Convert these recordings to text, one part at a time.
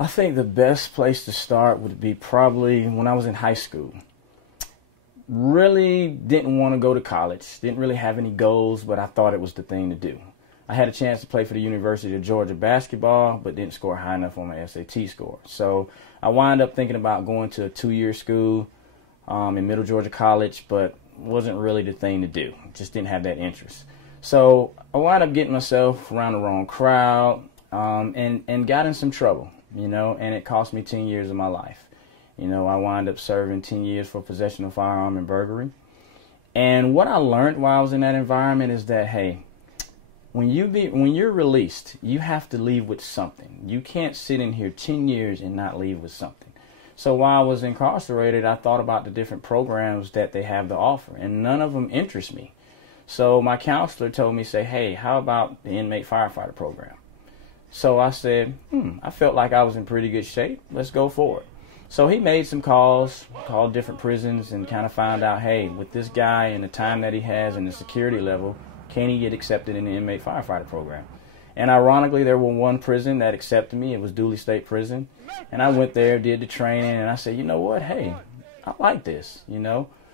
I think the best place to start would be probably when I was in high school. Really didn't want to go to college, didn't really have any goals, but I thought it was the thing to do. I had a chance to play for the University of Georgia basketball, but didn't score high enough on my SAT score. So I wound up thinking about going to a 2-year school in Middle Georgia College, but wasn't really the thing to do. Just didn't have that interest. So I wound up getting myself around the wrong crowd and got in some trouble, and it cost me 10 years of my life. I wound up serving 10 years for possession of firearm and burglary. And what I learned while I was in that environment is that, hey, when you're released, you have to leave with something. You can't sit in here 10 years and not leave with something. So while I was incarcerated, I thought about the different programs that they have to offer, and none of them interest me. So my counselor told me, hey, how about the inmate firefighter program? So I said, I felt like I was in pretty good shape. Let's go for it. So he made some calls, called different prisons, and kind of found out, hey, with this guy and the time that he has and the security level, can he get accepted in the inmate firefighter program? And ironically, there was one prison that accepted me. It was Dooley State Prison. And I went there, did the training, and I said, you know what? Hey, I like this,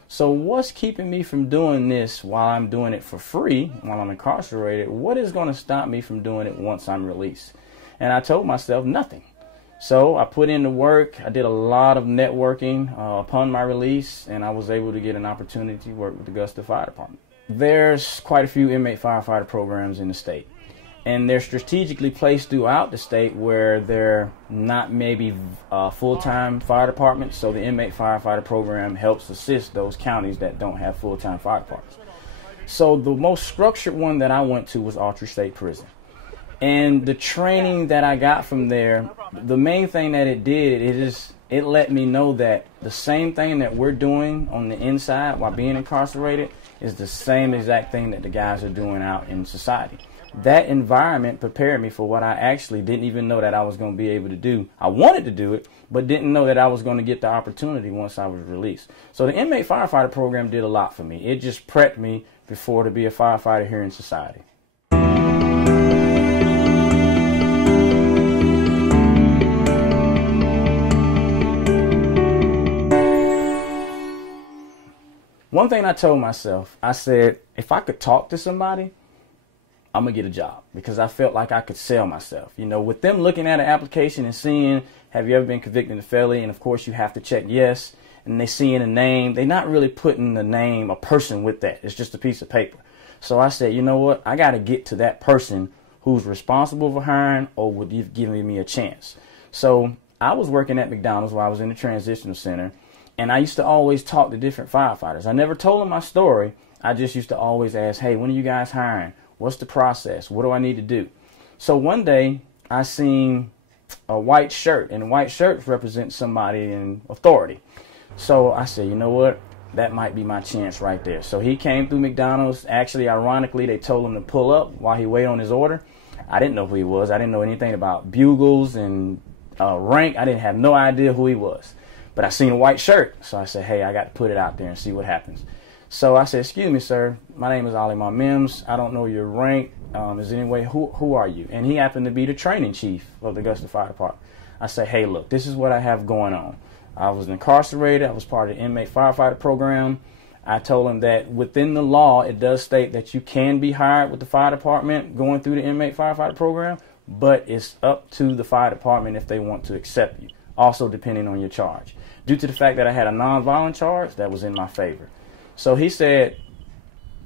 So what's keeping me from doing this while I'm doing it for free, while I'm incarcerated? What is going to stop me from doing it once I'm released? And I told myself nothing. So I put in the work. I did a lot of networking upon my release, and I was able to get an opportunity to work with the Augusta Fire Department. There's quite a few inmate firefighter programs in the state, and they're strategically placed throughout the state where they're not maybe full-time fire departments, so the inmate firefighter program helps assist those counties that don't have full-time fire departments. So the most structured one that I went to was Augusta State Prison. And the training that I got from there, the main thing that it did, it let me know that the same thing that we're doing on the inside while being incarcerated is the same exact thing that the guys are doing out in society. That environment prepared me for what I actually didn't even know that I was going to be able to do. I wanted to do it, but didn't know that I was going to get the opportunity once I was released. So the inmate firefighter program did a lot for me. It just prepped me before to be a firefighter here in society. One thing I told myself, I said, if I could talk to somebody, I'm going to get a job, because I felt like I could sell myself. With them looking at an application and seeing, have you ever been convicted of a felony? And of course you have to check yes. And they seeing a name. They're not really putting the name, a person with that. It's just a piece of paper. So I said, you know what? I got to get to that person who's responsible for hiring or would give me a chance. So I was working at McDonald's while I was in the transitional center. And I used to always talk to different firefighters. I never told them my story. I just used to always ask, hey, when are you guys hiring? What's the process? What do I need to do? So one day I seen a white shirt, and white shirts represent somebody in authority. So I said, you know what? That might be my chance right there. So he came through McDonald's. Actually, ironically, they told him to pull up while he waited on his order. I didn't know who he was. I didn't know anything about bugles and rank. I didn't have no idea who he was. But I seen a white shirt, so I said, hey, I got to put it out there and see what happens. So I said, excuse me, sir, my name is Alima Mims. I don't know your rank. Is there any way, who are you? And he happened to be the training chief of the Augusta Fire Department. I said, hey, look, this is what I have going on. I was incarcerated. I was part of the inmate firefighter program. I told him that within the law, it does state that you can be hired with the fire department going through the inmate firefighter program, but it's up to the fire department if they want to accept you, also depending on your charge. Due to the fact that I had a nonviolent charge, that was in my favor. So he said,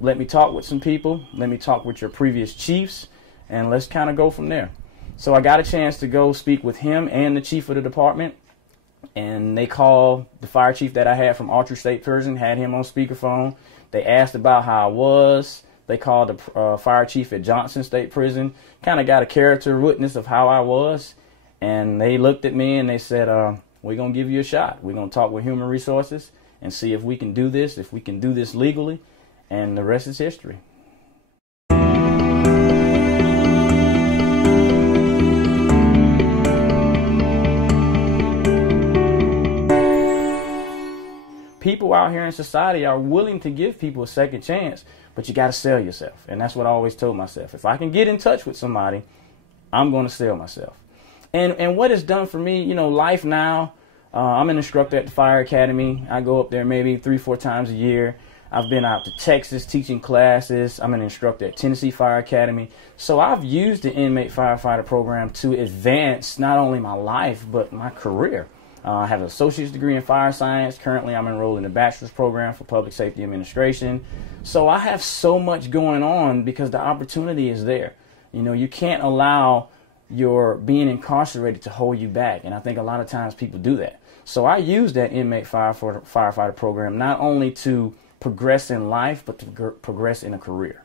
let me talk with some people, let me talk with your previous chiefs, and let's kind of go from there. So I got a chance to go speak with him and the chief of the department, and they called the fire chief that I had from Augusta State Prison, had him on speakerphone. They asked about how I was. They called the fire chief at Johnson State Prison, kind of got a character witness of how I was, and they looked at me and they said, we're going to give you a shot. We're going to talk with Human Resources and see if we can do this, if we can do this legally, and the rest is history. People out here in society are willing to give people a second chance, but you got to sell yourself. And that's what I always told myself. If I can get in touch with somebody, I'm going to sell myself. And what it's done for me, you know, life now, I'm an instructor at the Fire Academy. I go up there maybe 3-4 times a year. I've been out to Texas teaching classes. I'm an instructor at Tennessee Fire Academy. So I've used the inmate firefighter program to advance not only my life, but my career. I have an associate's degree in fire science. Currently, I'm enrolled in the bachelor's program for public safety administration. So I have so much going on because the opportunity is there. You know, you can't allow your being incarcerated to hold you back. And I think a lot of times people do that. So I use that inmate firefighter program not only to progress in life, but to progress in a career.